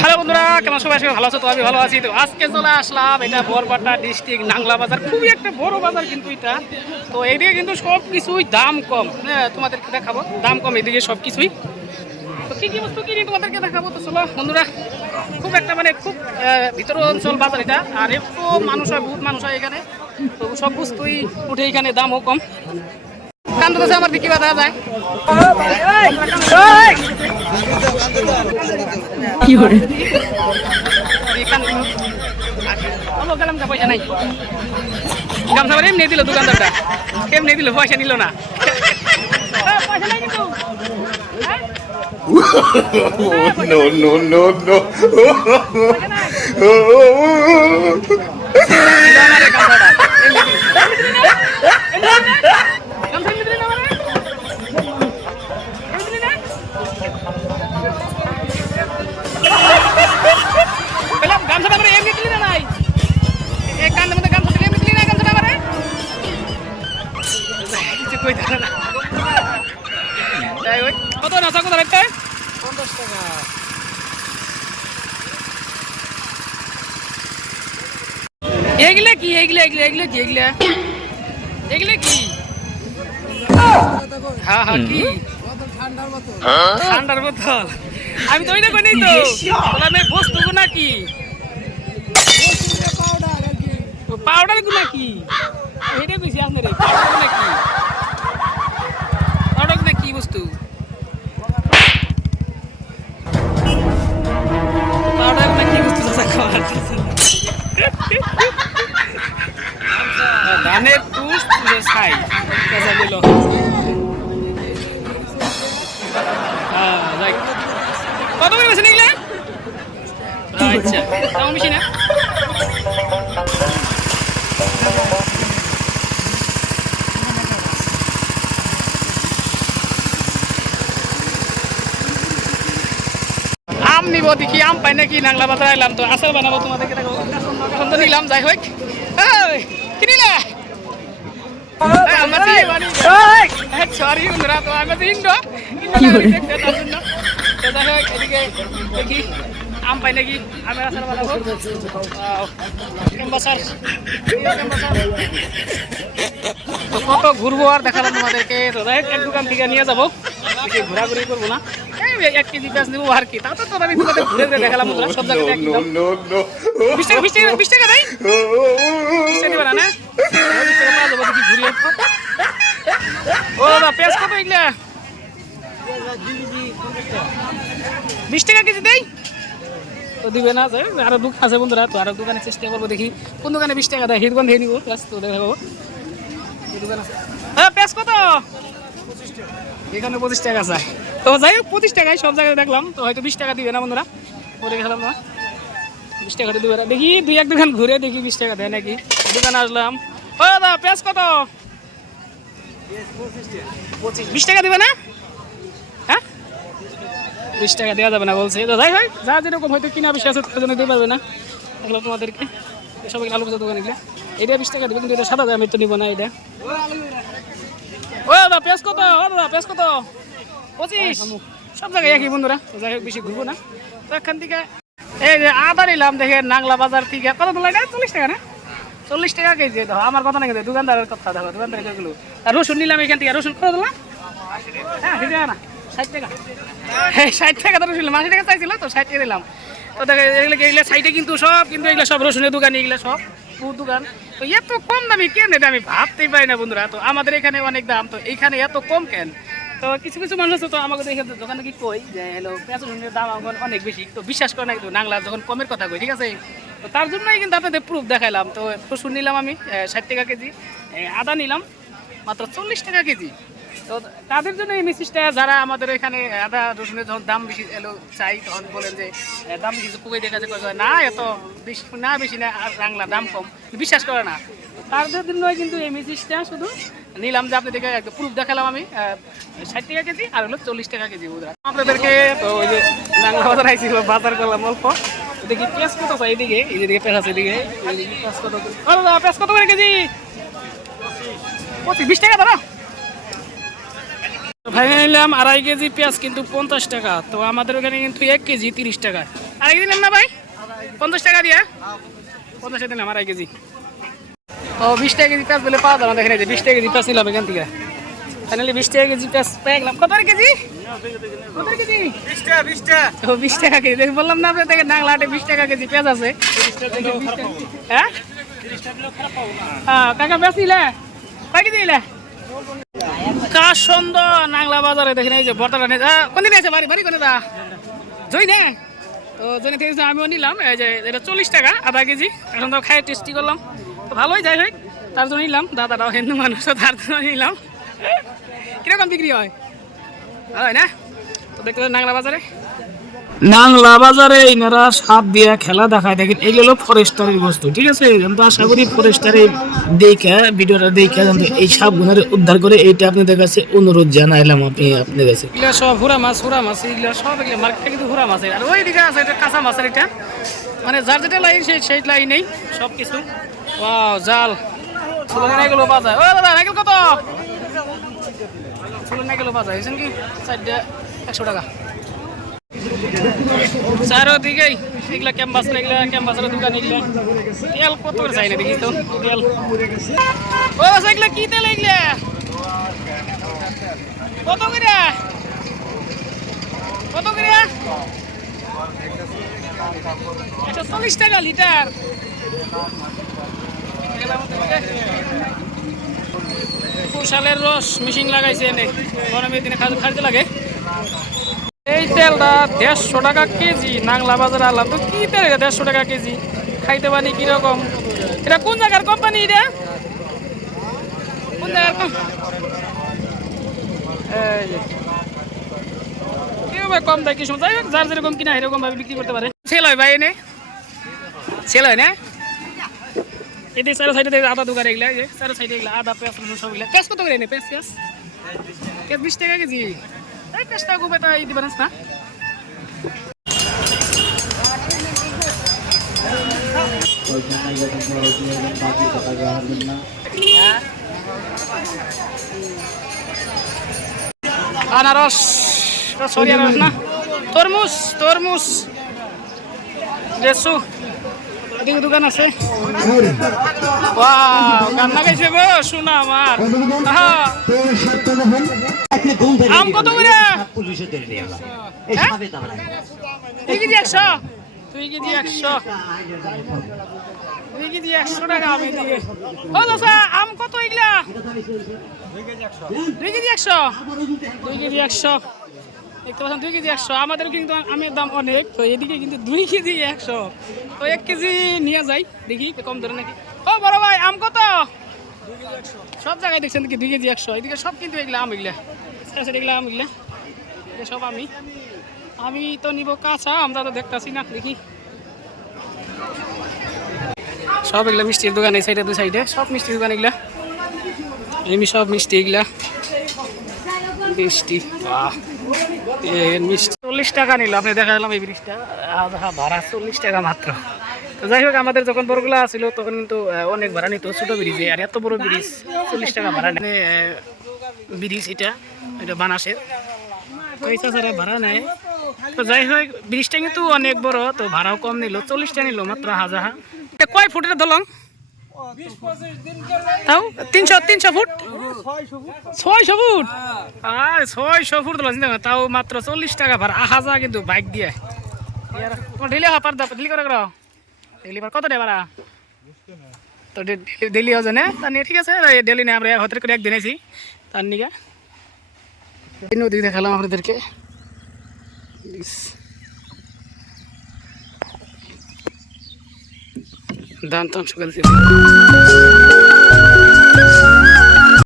Hello বন্ধুরা, কেমন সবাই ভালো আছো? তো আমি ভালো আছি। তো আজকে চলে আসলাম, এটা বরপাটা ডিস্ট্রিক্ট নাংলা বাজার, খুবই একটা বড় বাজার কিন্তু এটা। তো এইদিকে কিন্তু সব কিছুই দাম কম, হ্যাঁ তোমাদেরকে দেখাবো দাম কম এদিকে সব কিছুই। তো কী কী বস্তু কিনি তোমাদেরকে দেখাবো। তো চলো বন্ধুরা, খুব একটা মানে খুব ভিতর অঞ্চল বাজার এটা, আর একটু মানুষ হয়, বহুত মানুষ হয় এখানে। তো সব বস্তুই উঠে এখানে দামও কম। কান্দ আছে আমার দিকে বাধা যায় কি করে পয়সা নাই। গামছা এমনি দিল দোকানদারটা, এমনি দিল, পয়সা নিল না। পয়সা নাই কিন্তু no, no, no, no. কত না চাকু ধর একটা 50 টাকা। এগুলা কি? এগুলা এগুলা এগুলা কি? এগুলা এগুলা কি? হ্যাঁ হ্যাঁ কি? ঠান্ডার বোতল। আমি তো ওইটা কই নাই তো, আমি বস্তু গুনা কি পাউডার গুনা কি এইটা কইছি আপনারে। পাউডার গুনা কি? পাউডার গুনা কি বস্তু? পাউডার গুনা কি বস্তু? খাওয়ার ধানের টুস ছাই কাঁচা দিল। কত করে বেছে নিলে? আচ্ছা দাম বেশি না। আম নিব দেখি, আম পাই নাকি। নাংলা বাজার আইলাম তো আচার বানাবো তোমাদেরকে দেখো। এখন তো নিলাম, যাই হোক। কি নিলে? সরি বন্ধুরা, তো আমি এদিকে দেখি আম পাই নাকি, আমের আচার বানাবো। তো কত ঘুরবো আর দেখালাম তোমাদেরকে। তো যাই হোক, এক দোকান থেকে নিয়ে যাবো, ঘোরাঘুরি করবো না। 1 কেজি পেঁয়াজ নেবো আর কি। তা তো আমি তোমাদের ঘুরে ঘুরে দেখালাম সব জায়গায়। 20 টাকা 20 টাকা 20 টাকা দেয়, 20 টাকা দিবা না? 20 টাকা পাওয়া যাবো দেখি ঘুরিয়ে। ও দাদা পেঁয়াজ কত এগুলা? 20 টাকা কেজি দেয় তো দিবে না। আরো দোকান আছে বন্ধুরা, তো আরো দোকানে চেষ্টা করবো, দেখি কোন দোকানে 20 টাকা দেয়। সেই দোকান দিয়ে নিবো পেঁয়াজ, তো দেখাবো দোকান আছে। হ্যাঁ পেঁয়াজ কত? এখানে 25 টাকা চাই। তো যাই হোক 25 টাকায় সব জায়গায় দেখলাম, তো হয়তো 20 টাকা দিবে না বন্ধুরা। পরে গেলাম না, 20 টাকা দিবে না। দেখি 2-1 দোকান ঘুরে দেখি 20 টাকা দেয় নাকি। দোকানে আসলাম। ও দাদা পেঁয়াজ কত? 25। 20 টাকা দিবে না? হ্যাঁ 20 টাকা দেওয়া যাবে না বলছে। তো যাই হোক, যা যেরকম হয়তো কিনা বেশি আছে তার জন্য দিতে পারবে না। দেখলাম তোমাদেরকে সবাই আলু ভাজা দোকানে গেলে এটা 20 টাকা দেবে, কিন্তু এটা সাদা আমি তো নিব না এটা। ও দাদা পেঁয়াজ কত? ও দাদা পেঁয়াজ কত? 25। সব জায়গায় একই বন্ধুরা। তো যাই হোক বেশি ঘুরবো না। তো এখান থেকে এই যে আদা নিলাম, দেখেন নাংলা বাজার থেকে। কত তোলা এটা? 40 টাকা না? 40 টাকা কেজি। দেখো আমার কথা না, কিন্তু দোকানদারের কথা দেখো, দোকানদার এগুলো। আর রসুন নিলাম এখান থেকে। রসুন কত তোলা? হ্যাঁ 60 টাকা না? 60 টাকা। হ্যাঁ 60 টাকা তো রসুন, 80 টাকা চাইছিল তো 60 টাকা দিলাম। তো দেখো এগুলো সাইডে কিন্তু সব, কিন্তু এগুলো সব রসুনের দোকান, এগুলো সব দোকান। তো এত কম দামি কেন এটা আমি ভাবতেই পারি না বন্ধুরা। তো আমাদের এখানে অনেক দাম, তো এইখানে এত কম কেন? তো কিছু কিছু মানুষ আছে তো আমাকে দেখে দোকানে কি কই যে হ্যালো পেঁয়াজ রসুনের দাম এখন অনেক বেশি, তো বিশ্বাস করে না কিন্তু নাংলা যখন কমের কথা কই, ঠিক আছে। তো তার জন্যই কিন্তু আপনাদের প্রুফ দেখাইলাম। তো রসুন নিলাম আমি 60 টাকা কেজি, আদা নিলাম মাত্র 40 টাকা কেজি। তো তাদের জন্য এই মেসেজটা, যারা আমাদের এখানে আদা রসুনের যখন দাম বেশি এলো চাই, তখন বলেন যে দাম বেশি, পুকুরে দেখা যায় না এত বেশি না, বেশি না, আর বাংলা দাম কম, বিশ্বাস করে না। তাদের জন্য কিন্তু এই মেসেজটা শুধু নিলাম, যে আপনাদেরকে একটা প্রুফ দেখালাম আমি। 60 টাকা কেজি আর হলো 40 টাকা কেজি বুঝলাম আপনাদেরকে। তো ওই যে বাংলা বাজার আইছিল, বাজার করলাম অল্প। দেখি পেঁয়াজ কত চাই, এদিকে এই যে পেঁয়াজ আছে, এদিকে পেঁয়াজ কত? পেঁয়াজ কত করে কেজি? 20 টাকা ধরো। ভাইয়া নিলাম 2.5 কেজি পেঁয়াজ কিন্তু 50 টাকা। তো আমাদের ওখানে কিন্তু 1 কেজি 30 টাকা। 2.5 কেজি নিলাম না ভাই, 50 টাকা দিয়ে 50 টাকা দিলাম 2.5 কেজি। ও 20 টাকা কেজি পেঁয়াজ বলে পাওয়া যাবে না, দেখেন এই যে 20 টাকা কেজি পেঁয়াজ নিলাম এখান থেকে। ফাইনালি 20 টাকা কেজি পেঁয়াজ পেয়ে গেলাম। কত কেজি? কত কেজি? 20 টাকা 20 টাকা। ও 20 টাকা কেজি, দেখে বললাম না আপনাদের দেখেন নাংলাটে 20 টাকা কেজি পেঁয়াজ আছে। হ্যাঁ হ্যাঁ কাকা পেঁয়াজ নিলে কয় কেজি নিলে? কার সুন্দর নাংলা বাজারে দেখেন এই যে বর্তাটা নিয়ে কোন দিন আছে বাড়ি বাড়ি কোনে দা জই নে। তো জনি থেকে আমিও নিলাম এই যে এটা 40 টাকা 1/2 কেজি। এখন তো খাই টেস্টি করলাম, তো ভালোই যাই হোক তার জন্য নিলাম। দাদাটাও হিন্দু মানুষ, তো তার জন্য নিলাম। কিরকম বিক্রি হয় ভালো হয় না? তো দেখতে নাংলা বাজারে, নাংলা বাজারে এনারা সাপ দিয়ে খেলা দেখায়। দেখেন এইগুলো ফরেস্টারের বস্তু, ঠিক আছে? আমি তো আশা করি ফরেস্টারে দেখে ভিডিওটা দেখে এই সাপগুলো উদ্ধার করে, এইটা আপনাদের কাছে অনুরোধ জানাইলাম আপনাদের কাছে। এগুলো সব হুরা মাছ এগুলো সব এগুলো মার্কেটে কিন্তু হুরা মাছ। আর ওই দিকে আছে এটা কাঁচা মাছের, এটা মানে যার যেটা লাইন সেই লাইন নেই সব কিছু। ওয়াও জাল ছোট নাইগুলো বাজায়। ও দাদা নাইকেল কত? ছোট নাইগুলো বাজায় হয়েছেন কি 100 টাকা। চারোদিকেই এগুলা ক্যাম্পাস না, এগুলা ক্যাম্পাসের দোকান। এগুলা তেল কত করে চাই না দেখি তো তেল। ও এগুলা কি তেল? এগুলা কত করে? কত করে? 140 টাকা লিটার। কুশালের রস মেশিন লাগাইছে এনে, গরমের দিনে খাইতে লাগে। এই তেলটা 150 টাকা কেজি। নাংলা বাজারে আনলাম তো কি তেল এটা 150 টাকা কেজি। খাইতে পারি কিরকম? এটা কোন জায়গার কোম্পানি? এটা কোন জায়গার? কিভাবে কম দেয় কিছু, যাই হোক যার যেরকম কিনা এরকম ভাবে বিক্রি করতে পারে। সেল হয় ভাই এনে সেল হয় না? এদের চারো সাইডে আদা দোকান এগুলা, যে চারো সাইডে এগুলা আদা পেঁয়াজ সব এগুলা। পেঁয়াজ কত করে এনে? পেঁয়াজ 20 টাকা কেজি। এই পেঁয়াজটা খুব একটা ডিফারেন্স না। আনারস, সরি আনারস না, তরমুজ দেড়শো। এদিকে দোকান আছে। গান লাগাইছে গো শোনা আমার। আম কত করে? 2 কেজি 100। 2 কেজি 100। 2 কেজি 100 টাকা আমি দিকে। ও দাদা আম কত এগুলা? 2 কেজি 100। 2 কেজি 100। 2 কেজি 100 দেখতে পাচ্ছেন। 2 কেজি 100। আমাদের কিন্তু আমের দাম অনেক, তো এদিকে কিন্তু 2 কেজি 100। তো 1 কেজি নিয়ে যাই দেখি কম ধরে নাকি। ও বড় ভাই আম কত? 2 কেজি 100। সব জায়গায় দেখছেন কি 2 কেজি 100। এদিকে সব কিন্তু এগুলা আম, এগুলা এগুলা আম, এগুলা সব আমি তো নিব কাঁচা আমরা তো দেখতেছি না। দেখি সব এগুলা মিষ্টির দোকান, এই সাইডে 2 সাইডে সব মিষ্টির দোকান। এগুলা এমনি সব মিষ্টি, এগুলা মিষ্টি। মিষ্টি 40 টাকা নিল। আপনি দেখা গেলাম এই ব্রিজটা ভাড়া 40 টাকা মাত্র। তো যাই হোক আমাদের যখন বড়গুলা ছিল তখন কিন্তু অনেক ভাড়া নিত ছোটো ব্রিজে, আর এত বড় ব্রিজ 40 টাকা ভাড়া নেয়। ব্রিজ এটা বানাসের, পয়সা ছাড়া ভাড়া নেয়। তো যাই হোক ব্রিজটা কিন্তু অনেক বড়, তো ভাড়াও কম নিল, 40 টাকা নিল মাত্র। হাজার এটা কয় ফুটের দলং? তাও 300 ফুট 600 ফুট। আর 600 ফুট দলং, তাও মাত্র 40 টাকা ভাড়া। হাজার কিন্তু বাইক দিয়ে ডেলি হাপার ডেলি করে ডেলি কত দেয় ভাড়া? তো ডেলি হচ্ছে না তার নিয়ে, ঠিক আছে ডেলি নেই। আমরা হতে করে একদিন আছি তার নিয়ে নদী দেখালাম আপনাদেরকে। ধান টান শুকাতে